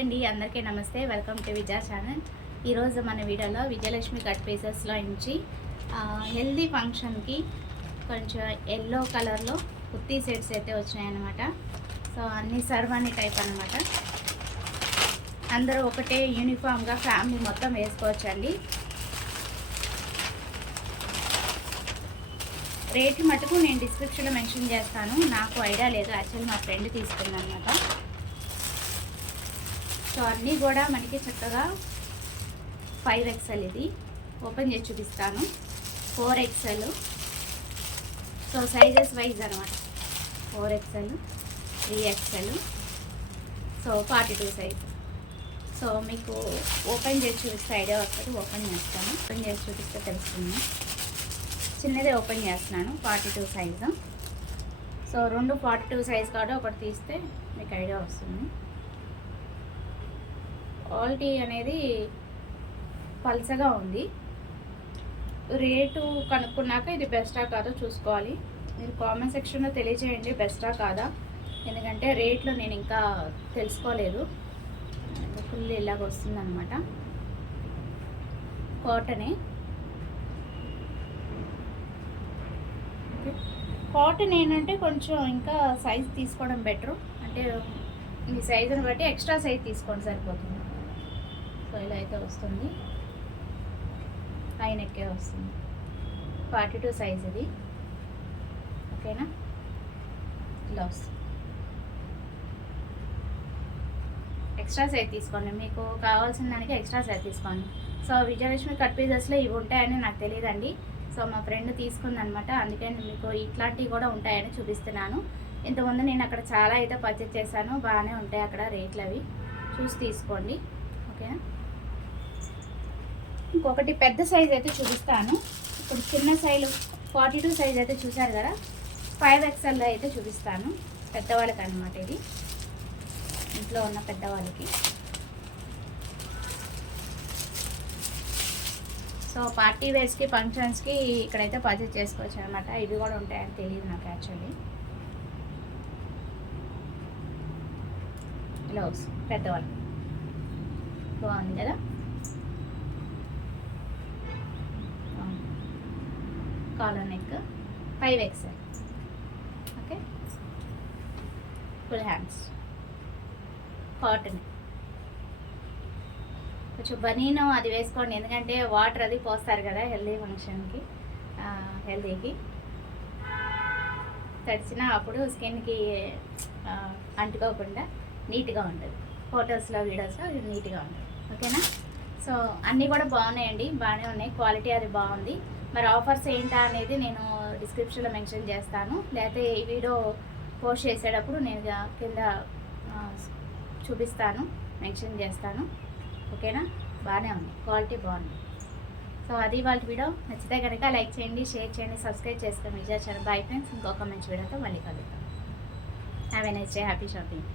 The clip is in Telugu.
అండి, అందరికీ నమస్తే. Welcome to Vijaya channel. ఈరోజు మన వీడియోలో విజయలక్ష్మి కట్ పీసెస్లో నుంచి హెల్దీ ఫంక్షన్కి కొంచెం ఎల్లో కలర్లో కుర్తీ సెట్స్ అయితే వచ్చినాయన్నమాట. సో అన్నీ సర్వాణి టైప్ అనమాట. అందరూ ఒకటే యూనిఫామ్గా ఫ్యామిలీ మొత్తం వేసుకోవచ్చండి. రేట్ మటుకు నేను డిస్క్రిప్షన్లో మెన్షన్ చేస్తాను. నాకు ఐడియా లేదు, యాక్చువల్లీ మా ఫ్రెండ్ తీసుకుందనమాట. సో అన్నీ కూడా మనకి చక్కగా 5XL ఇది ఓపెన్ చేసి చూపిస్తాను. 4XL. సో సైజెస్ వైజ్ అనమాట. 4XL, 3XL, so 42 size. So మీకు ఓపెన్ చేసి చూపిస్తే ఐడియా వస్తుంది. ఓపెన్ చేస్తాను. ఓపెన్ చేసి చూపిస్తే తెలుస్తుంది. చిన్నదే ఓపెన్ చేస్తున్నాను. 42 సైజు. సో 2 42 సైజ్ కాబట్టి ఒకటి తీస్తే మీకు ఐడియా వస్తుంది. క్వాలిటీ అనేది పల్సగా ఉంది. రేటు కనుక్కున్నాక ఇది బెస్టా కాదో చూసుకోవాలి. మీరు కామెంట్ సెక్షన్లో తెలియజేయండి బెస్టా కాదా, ఎందుకంటే రేట్లో నేను ఇంకా తెలుసుకోలేదు. ఫుల్ ఇలాగ వస్తుందన్నమాట. కాటనే. కాటన్ ఏంటంటే కొంచెం ఇంకా సైజ్ తీసుకోవడం బెటరు. అంటే ఈ సైజుని బట్టి ఎక్స్ట్రా సైజ్ తీసుకోండి సరిపోతుంది. సో ఇలా అయితే వస్తుంది. హై నెక్కే వస్తుంది. 42 సైజ్ ఇది. ఓకేనా? ఇలా వస్తుంది. ఎక్స్ట్రా సైజ్ తీసుకోండి. మీకు కావాల్సిన దానికి ఎక్స్ట్రా సైజ్ తీసుకోండి. సో విజయలక్ష్మి కట్ పీసెస్లో ఇవి ఉంటాయని నాకు తెలియదండి. సో మా ఫ్రెండ్ తీసుకుందనమాట, అందుకని మీకు ఇట్లాంటివి కూడా ఉంటాయని చూపిస్తున్నాను. ఇంతకుముందు నేను అక్కడ చాలా అయితే పర్చేజ్ చేశాను. బాగానే ఉంటాయి అక్కడ రేట్లు, అవి చూసి తీసుకోండి. ఓకేనా? ఇంకొకటి పెద్ద సైజ్ అయితే చూపిస్తాను. ఇప్పుడు చిన్న సైజు 42 సైజ్ అయితే చూసారు కదా, 5XL అయితే చూపిస్తాను. పెద్దవాళ్ళకి అనమాట ఇది, ఇంట్లో ఉన్న పెద్దవాళ్ళకి. సో పార్టీ వేర్స్కి, ఫంక్షన్స్కి ఇక్కడైతే పర్చేజ్ చేసుకోవచ్చు అనమాట. ఇవి కూడా ఉంటాయని తెలియదు నాకు యాక్చువల్లీ. ఇలా వస్తుంది పెద్దవాళ్ళు. బాగుంది కదా? Collar neck, 5XL. Okay, full hands, cotton. కొంచెం బనీను అది వేసుకోండి, ఎందుకంటే వాటర్ అది పోస్తారు కదా హెల్దీ ఫంక్షన్కి, హెల్దీకి. తడిచినా అప్పుడు స్కిన్కి అంటుకోకుండా నీట్గా ఉంటుంది. ఫొటోస్లో, వీడియోస్లో నీట్గా ఉంటుంది. ఓకేనా? సో అన్నీ కూడా బాగున్నాయండి, బాగానే ఉన్నాయి. క్వాలిటీ అది బాగుంది. మరి ఆఫర్స్ ఏంటా అనేది నేను డిస్క్రిప్షన్లో మెన్షన్ చేస్తాను, లేకపోతే ఈ వీడియో పోస్ట్ చేసేటప్పుడు నేను కింద చూపిస్తాను, మెన్షన్ చేస్తాను. ఓకేనా? బాగానే ఉంది, క్వాలిటీ బాగుంది. సో అది వాళ్ళ వీడియో. నచ్చితే కనుక లైక్ చేయండి, షేర్ చేయండి, సబ్స్క్రైబ్ చేసుకోండి విజయ ఛానల్. Bye friends. ఇంకొక మంచి వీడియోతో మళ్ళీ కలుద్దాం. Have a nice day. Happy shopping.